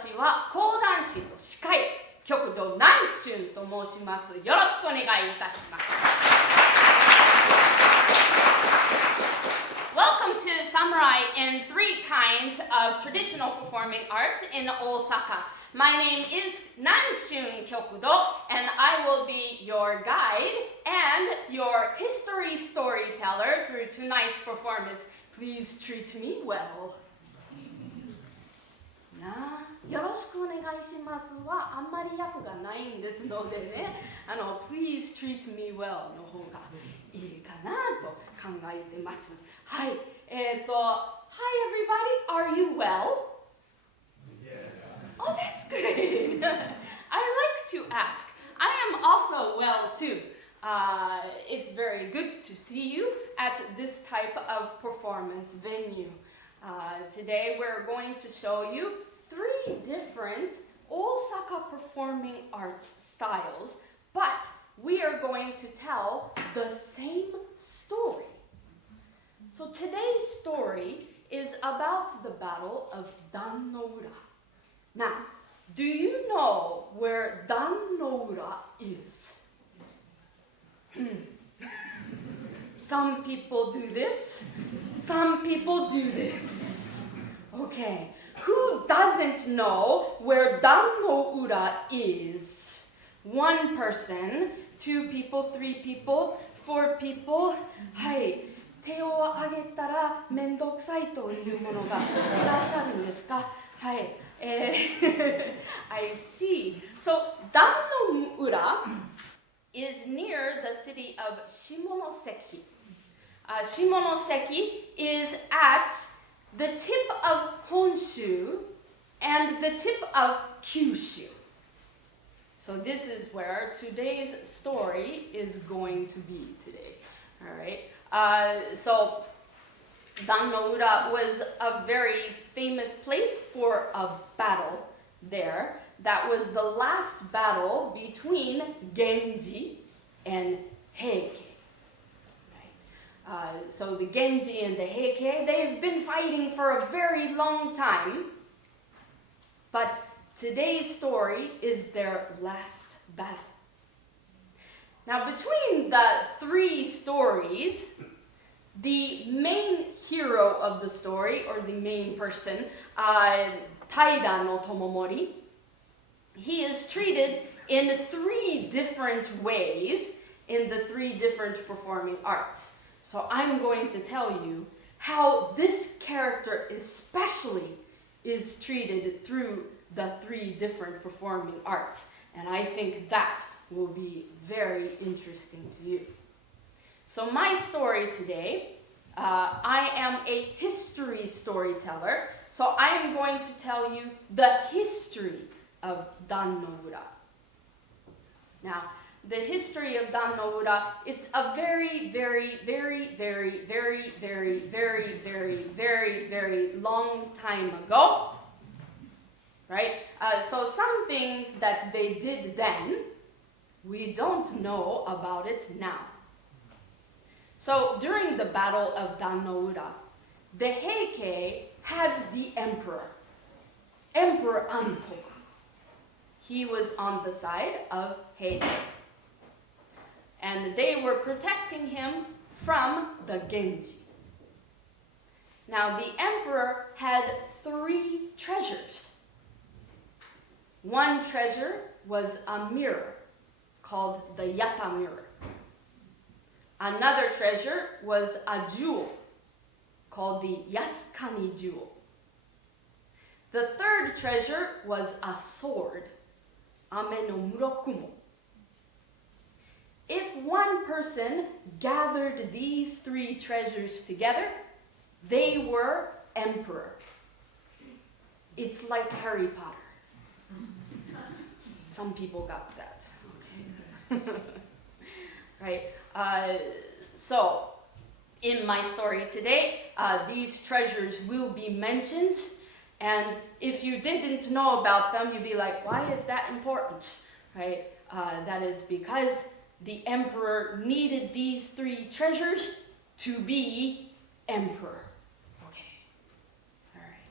私は講談師と司会、極度南春と申します。よろしくお願いいたします。Welcome to Samurai in 3 kinds of traditional performing arts in Osaka. My name is Nanshun Kyokudo, and I will be your guide and your history storyteller through tonight's performance. Please treat me well. よろしくお願いしますはあんまり訳がないんですのでね、Please treat me well の方がいいかなと考えてます。はい、Hi everybody, are you well? Oh, that's good. I like to ask. I am also well too. It's very good to see you at this type of performance venue. Today we're going to show you 3 different Osaka performing arts styles, but we are going to tell the same story. So today's story is about the Battle of Dan-no-ura. Now, do you know where Dan-no-ura is? Some people do this, some people do this. Okay, who doesn't know where Dan-no-ura is? 1 person, 2 people, 3 people, 4 people. はい、手を挙げたらめんどくさいというものがいらっしゃるんですか？はい。I see. So Dan-no-ura is near the city of Shimonoseki. Shimonoseki is at the tip of Honshu and the tip of Kyushu. So this is where today's story is going to be today. All right. So Dan-no-ura was a very famous place for a battle there. That was the last battle between Genji and Heike. So the Genji and the Heike, they've been fighting for a very long time. But today's story is their last battle. Now between the 3 stories, the main hero of the story, or the main person, Taira-no-Tomomori, he is treated in 3 different ways in the 3 different performing arts. So I'm going to tell you how this character especially is treated through the 3 different performing arts. And I think that will be very interesting to you. So my story today, I am a history storyteller, so I am going to tell you the history of Dan-no-ura. Now, the history of Dan-no-ura, it's a very, very, very, very, very, very, very, very, very, very long time ago, right? So some things that they did then, we don't know about it now. So during the Battle of Dan-no-ura, the Heike had the emperor, Emperor Antoku. He was on the side of Heike. And they were protecting him from the Genji. Now the emperor had 3 treasures. 1 treasure was a mirror called the Yata mirror. Another treasure was a jewel called the Yasukani jewel. The 3rd treasure was a sword, Ame no Murokumo. If 1 person gathered these 3 treasures together, they were emperor. It's like Harry Potter. Some people got that. Okay. Right? So, in my story today, these treasures will be mentioned, and if you didn't know about them, you'd be like, why is that important? Right? That is because the emperor needed these 3 treasures to be emperor. Okay. All right.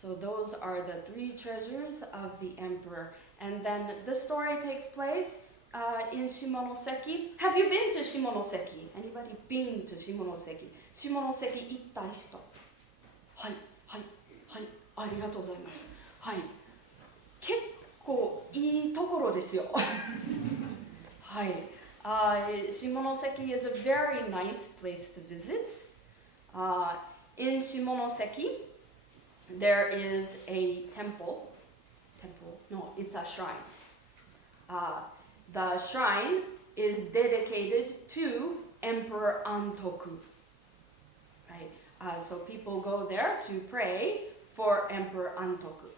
So those are the 3 treasures of the emperor. And then the story takes place in Shimonoseki. Have you been to Shimonoseki? Anybody been to Shimonoseki? Shimonoseki 行った人。はい、はい、はい、ありがとうございます。はい。結構いいところですよ。はい。Shimonoseki is a very nice place to visit. In Shimonoseki, there is a temple. No, it's a shrine. The shrine is dedicated to Emperor Antoku. Right? So people go there to pray for Emperor Antoku.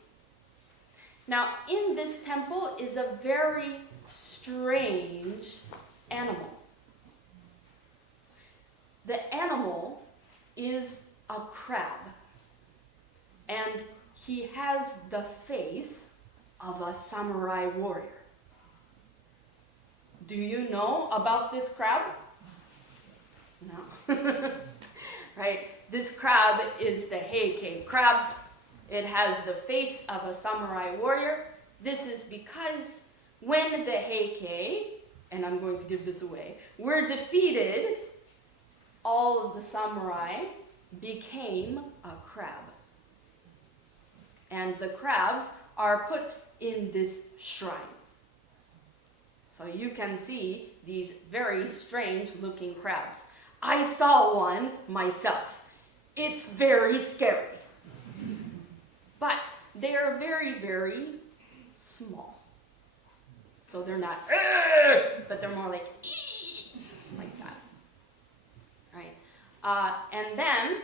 Now, in this temple is a very strange animal. The animal is a crab, and he has the face of a samurai warrior. Do you know about this crab? No. Right? This crab is the Heikei crab. It has the face of a samurai warrior. This is because when the Heikei, and I'm going to give this away, were defeated, all of the samurai became a crab. And the crabs are put in this shrine. So you can see these very strange looking crabs. I saw one myself. It's very scary. But they are very, very small. So they're not, but they're more like that. Right? And then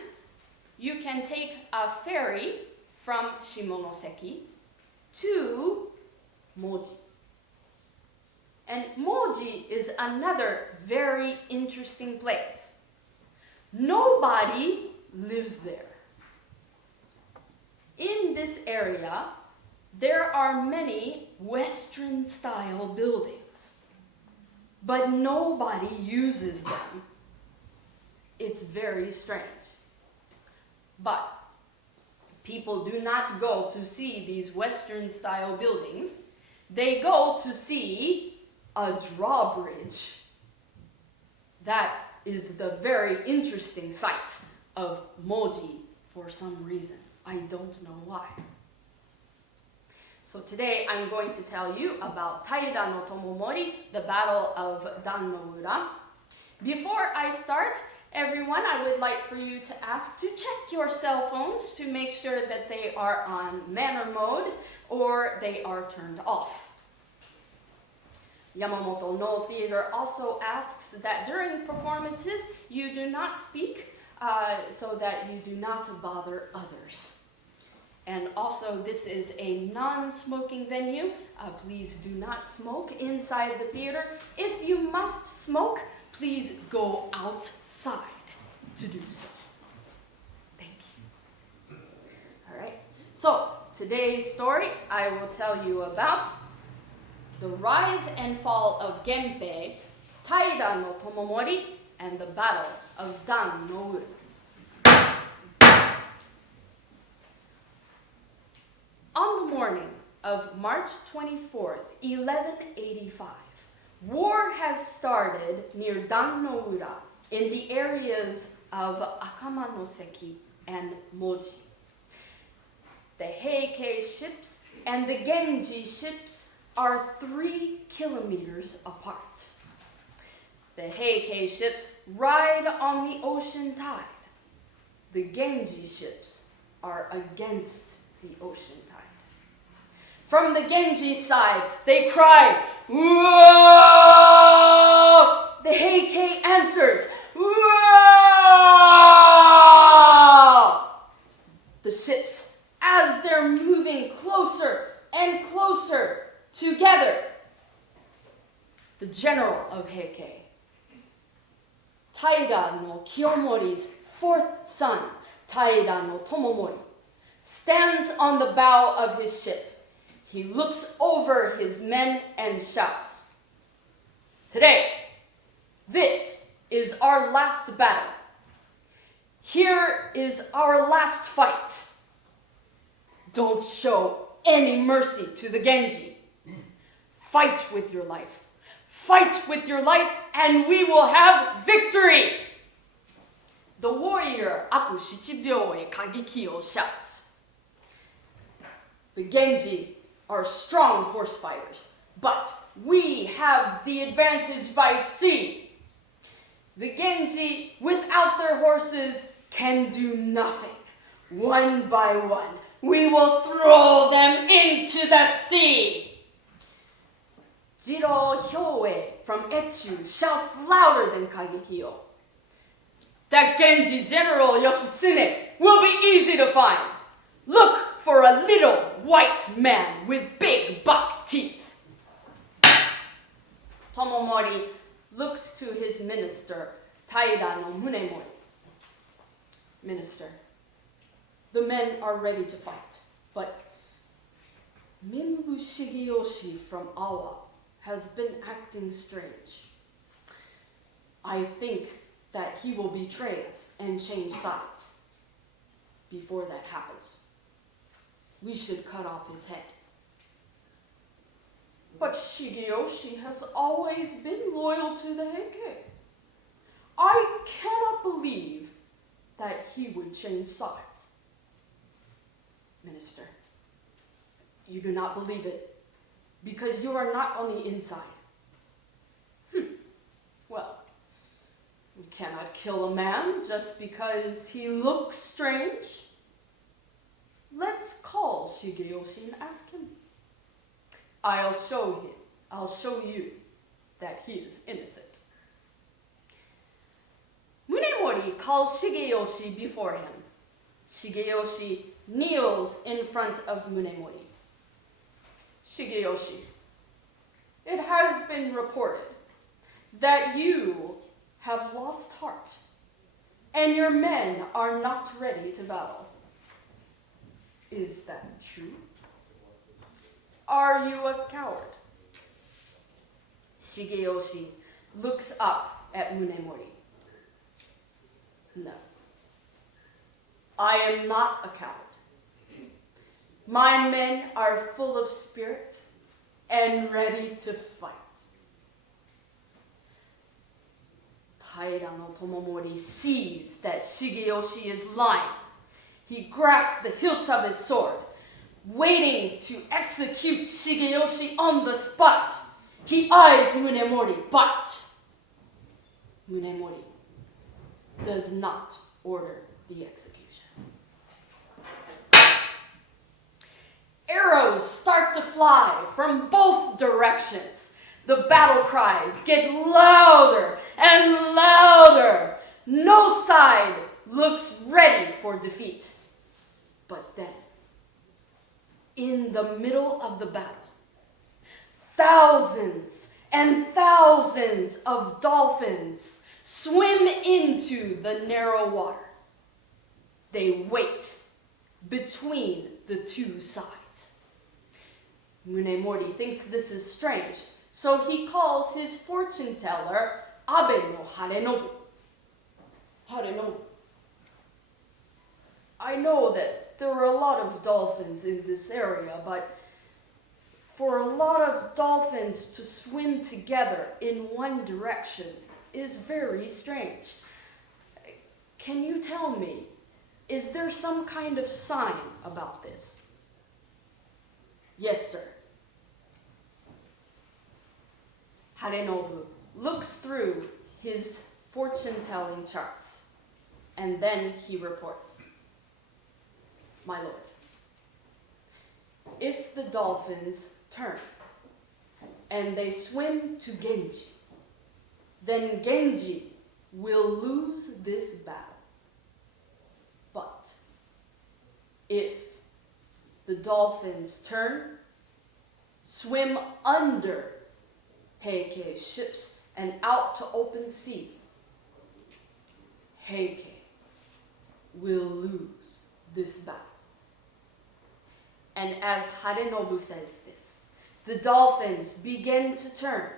you can take a ferry from Shimonoseki to Moji. And Moji is another very interesting place. Nobody lives there. In this area, there are many Western-style buildings, but nobody uses them. It's very strange. But people do not go to see these Western-style buildings. They go to see a drawbridge. That is the very interesting sight of Moji for some reason. I don't know why. So today I'm going to tell you about Taira-no-Tomomori, the Battle of Dan-no-ura. Before I start, everyone, I would like for you to ask to check your cell phones to make sure that they are on manner mode or they are turned off. Yamamoto No Theater also asks that during performances you do not speak so that you do not bother others. And also, this is a non-smoking venue. Please do not smoke inside the theater. If you must smoke, please go outside to do so. Thank you. All right. So, today's story, I will tell you about the rise and fall of Genpei, Taira-no-Tomomori, and the Battle of Dan-no-ura. On the morning of March 24th, 1185, war has started near Dan-no-ura in the areas of Akamanoseki and Moji. The Heikei ships and the Genji ships are 3 kilometers apart. The Heikei ships ride on the ocean tide. The Genji ships are against the ocean tide. From the Genji side, they cry, "Whoa!" The Heikei answers, "Whoa!" The ships, as they're moving closer and closer together, the general of Heikei, Taira-no-Kiyomori's 4th son, Taira-no-Tomomori, stands on the bow of his ship. He looks over his men and shouts, "Today, this is our last battle. Here is our last fight. Don't show any mercy to the Genji. Fight with your life. Fight with your life, and we will have victory. The warrior Aku Shichibyo Kagekyo shouts. The Genji are strong horse fighters, but we have the advantage by sea. The Genji, without their horses, can do nothing. One by one, we will throw them into the sea. Jiro Hyoe from Echu shouts louder than Kagekyo. That Genji General Yoshitsune will be easy to find. Look for a little white man with big buck teeth. Tomomori looks to his minister, Taira-no-Tomomori. Minister, the men are ready to fight, but Minbu Shigeyoshi from Awa has been acting strange. I think that he will betray us and change sides. Before that happens, we should cut off his head. But Shigeyoshi has always been loyal to the Heike. I cannot believe that he would change sides. Minister, you do not believe it because you are not on the inside. Well, we cannot kill a man just because he looks strange. Let's call Shigeyoshi and ask him. I'll show you that he is innocent. Munemori calls Shigeyoshi before him. Shigeyoshi kneels in front of Munemori. Shigeyoshi, it has been reported that you have lost heart and your men are not ready to battle. Is that true? Are you a coward? Shigeyoshi looks up at Munemori. No. I am not a coward. My men are full of spirit and ready to fight. Taira-no-Tomomori sees that Shigeyoshi is lying. He grasps the hilt of his sword, waiting to execute Shigeyoshi on the spot. He eyes Munemori, but Munemori does not order the execution. Arrows start to fly from both directions. The battle cries get louder and louder. No side looks ready for defeat. But then, in the middle of the battle, thousands and thousands of dolphins swim into the narrow water. They wait between the two sides. Munemori thinks this is strange, so he calls his fortune teller Abe no Harenobu. Harenobu. I know that there are a lot of dolphins in this area, but for a lot of dolphins to swim together in one direction is very strange. Can you tell me, is there some kind of sign about this? Yes, sir. Harenobu looks through his fortune-telling charts, and then he reports. My lord, if the dolphins turn and they swim to Genji, then Genji will lose this battle. But if the dolphins turn, swim under Heikei's ships and out to open sea, Heikei will lose this battle. And as Harenobu says this, the dolphins begin to turn.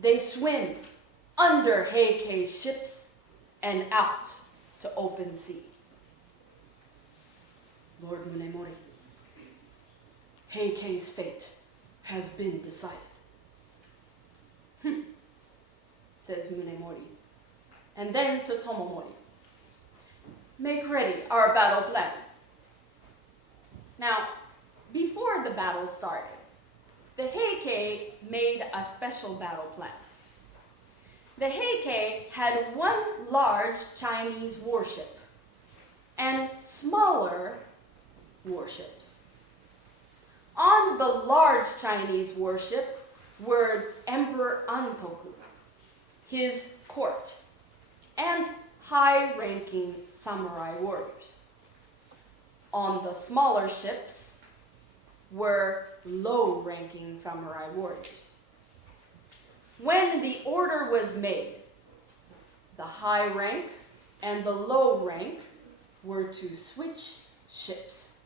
They swim under Heikei's ships and out to open sea. Lord Munemori, Heikei's fate has been decided. Says Munemori. And then to Tomomori. Make ready our battle plan. Now, before the battle started, the Heikei made a special battle plan. The Heikei had one large Chinese warship and smaller warships. On the large Chinese warship were Emperor Antoku, his court, and high-ranking samurai warriors. On the smaller ships were low-ranking samurai warriors. When the order was made, the high rank and the low rank were to switch ships,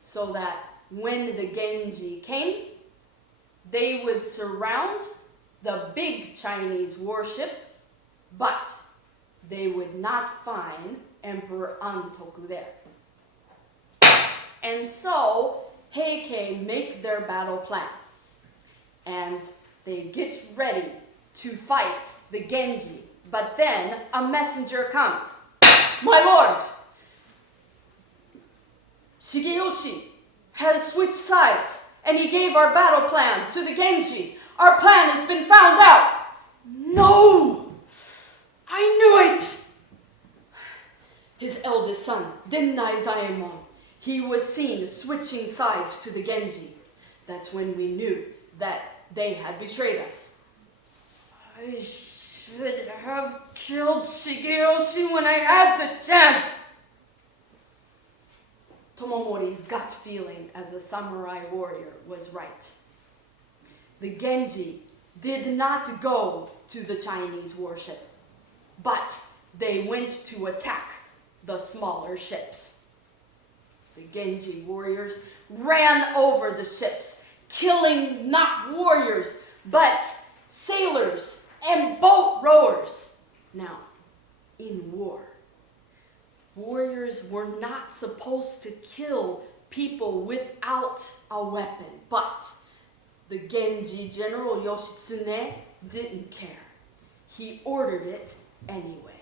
so that when the Genji came, they would surround the big Chinese warship, but they would not find Emperor Antoku there. And so Heikei make their battle plan, and they get ready to fight the Genji. But then a messenger comes. My lord, Shigeyoshi has switched sides, and he gave our battle plan to the Genji. Our plan has been found out. No, I knew it. His eldest son, Dennai Zaemon, he was seen switching sides to the Genji. That's when we knew that they had betrayed us. I should have killed Shigeyoshi when I had the chance. Tomomori's gut feeling as a samurai warrior was right. The Genji did not go to the Chinese warship, but they went to attack the smaller ships. The Genji warriors ran over the ships, killing not warriors, but sailors and boat rowers. Now, in war, warriors were not supposed to kill people without a weapon, but the Genji General Yoshitsune didn't care. He ordered it anyway.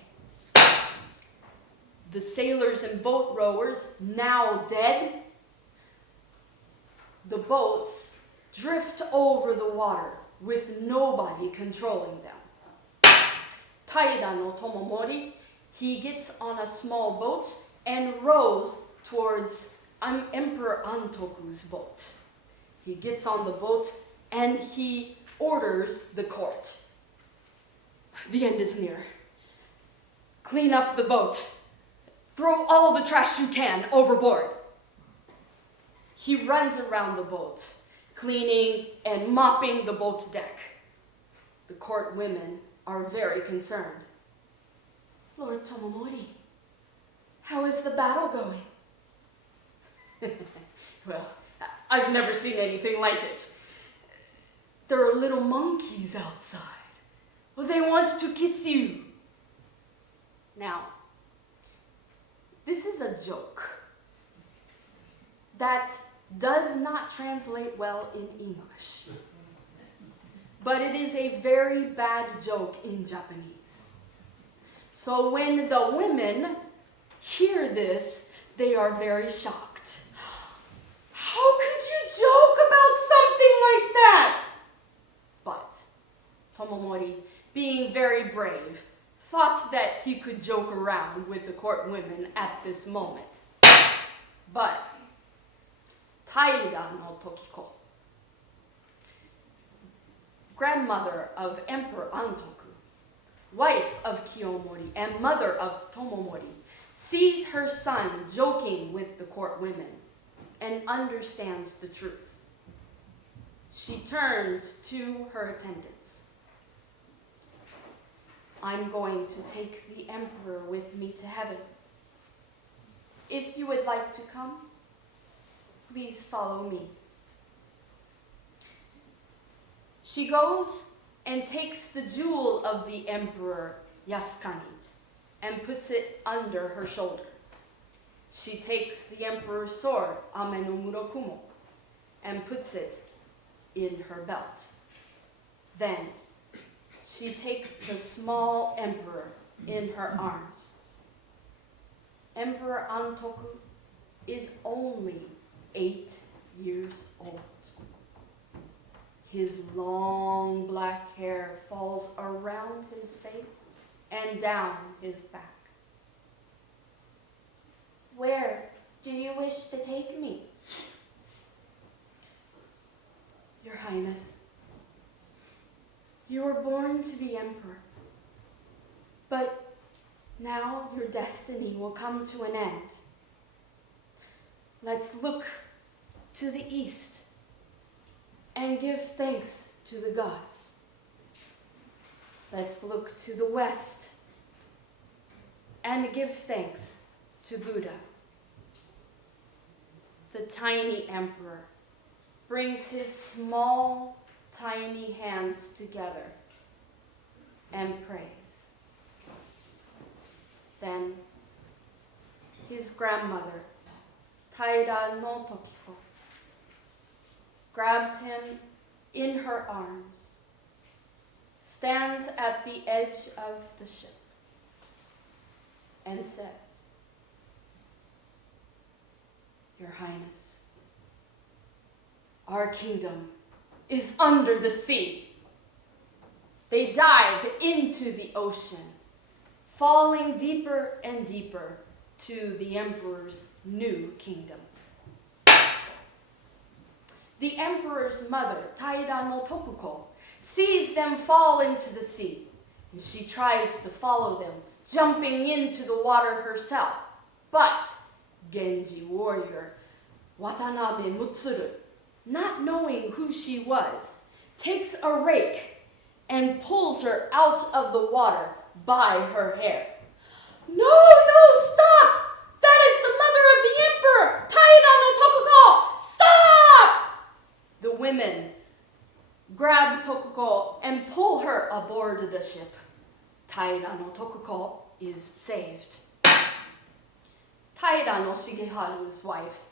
The sailors and boat rowers, now dead, the boats drift over the water with nobody controlling them. Taira-no-Tomomori, he gets on a small boat and rows towards Emperor Antoku's boat. He gets on the boat and he orders the court. The end is near. Clean up the boat. Throw all the trash you can overboard. He runs around the boat, cleaning and mopping the boat's deck. The court women are very concerned. Lord Tomomori, how is the battle going? Well, I've never seen anything like it. There are little monkeys outside. Well, they want to kiss you. Now, this is a joke that does not translate well in English. But it is a very bad joke in Japanese. So when the women hear this, they are very shocked. How could you joke about something like that? But Tomomori, being very brave, thought that he could joke around with the court women at this moment. But Taira-no-Tokiko, grandmother of Emperor Antoku, wife of Kiyomori, and mother of Tomomori, sees her son joking with the court women and understands the truth. She turns to her attendants. I'm going to take the emperor with me to heaven. If you would like to come, please follow me. She goes and takes the jewel of the emperor, Yasukani, and puts it under her shoulder. She takes the emperor's sword, Ame no Murokumo, and puts it in her belt. Then she takes the small emperor in her arms. Emperor Antoku is only 8 years old. His long black hair falls around his face and down his back. Where do you wish to take me? Your Highness, you were born to be emperor, but now your destiny will come to an end. Let's look to the east and give thanks to the gods. Let's look to the west and give thanks to Buddha. The tiny emperor brings his small, tiny hands together and prays. Then his grandmother, Taira-no-Tomomori, grabs him in her arms, stands at the edge of the ship, and says, Your Highness, our kingdom is under the sea. They dive into the ocean, falling deeper and deeper to the emperor's new kingdom. The emperor's mother, Taira-no-Tomomori, sees them fall into the sea, and she tries to follow them, jumping into the water herself. But Genji warrior Watanabe Mutsuru, not knowing who she was, takes a rake and pulls her out of the water by her hair. No, stop! That is the mother of the emperor! Taira-no-Tomomori! Stop! The women grab Tokuko and pull her aboard the ship. Taira-no-Tomomori is saved. Taira no Shigeharu's wife,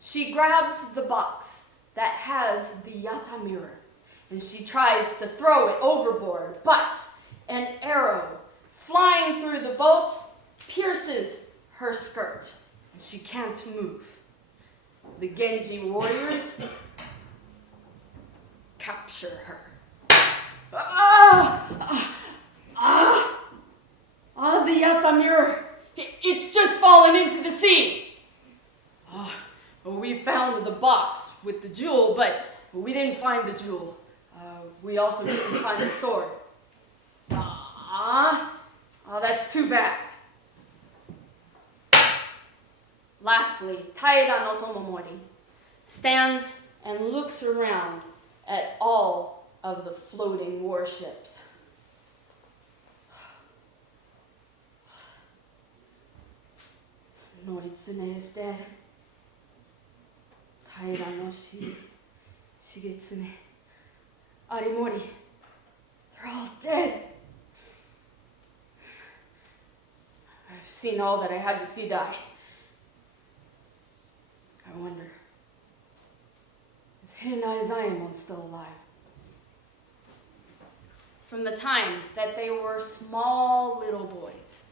she grabs the box that has the yata mirror, and she tries to throw it overboard, but an arrow flying through the boat pierces her skirt, and she can't move. The Genji warriors capture her. The yata mirror, it's just fallen into the sea. We found the box with the jewel, but we didn't find the jewel. We also didn't find the sword. That's too bad. Lastly, Taira-no-Tomomori stands and looks around at all of the floating warships. Noritsune is dead. Taira-no-Shigetsune, Arimori, they're all dead. I've seen all that I had to see die. I wonder, is Heian still alive? From the time that they were small little boys,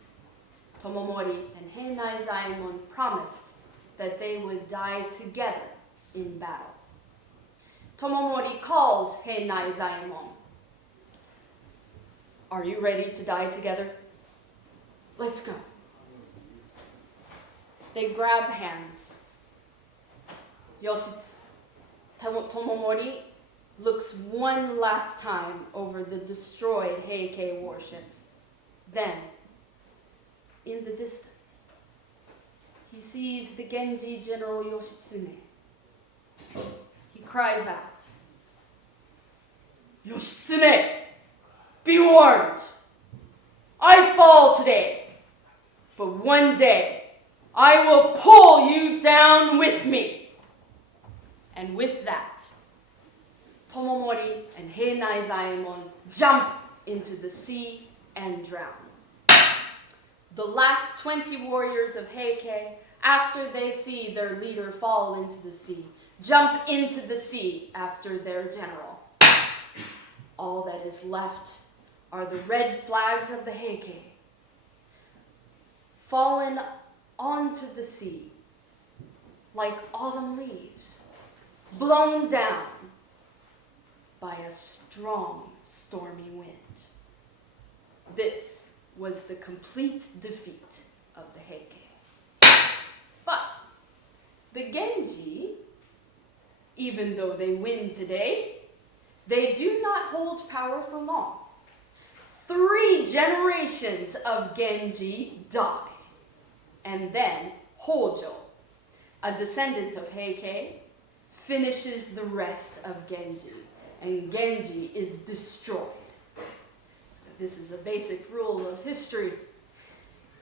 Tomomori and Heian promised that they would die together in battle. Tomomori calls Heian. Are you ready to die together? Let's go. They grab hands. Tomomori looks one last time over the destroyed Heikei warships. Then, in the distance, he sees the Genji General Yoshitsune. He cries out, Yoshitsune, be warned! I fall today, but one day I will pull you down with me. And with that, Tomomori and Heian jump into the sea and drown. The last 20 warriors of Heikei after they see their leader fall into the sea, jump into the sea after their general. All that is left are the red flags of the Heikei, fallen onto the sea like autumn leaves, blown down by a strong, stormy wind. This was the complete defeat of the Heikei. But the Genji, even though they win today, they do not hold power for long. 3 generations of Genji die. And then Hojo, a descendant of Heikei, finishes the rest of Genji, and Genji is destroyed. This is a basic rule of history.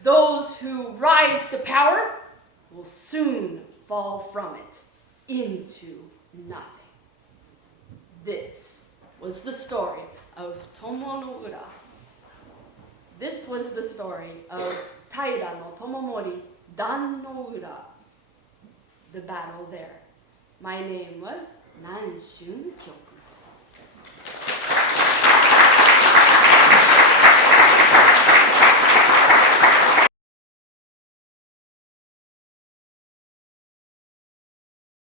Those who rise to power will soon fall from it into nothing. This was the story of Tomo-no-ura. This was the story of Taira-no-Tomomori, Dan-no-ura, the battle there. My name was Nanshun Kyoku.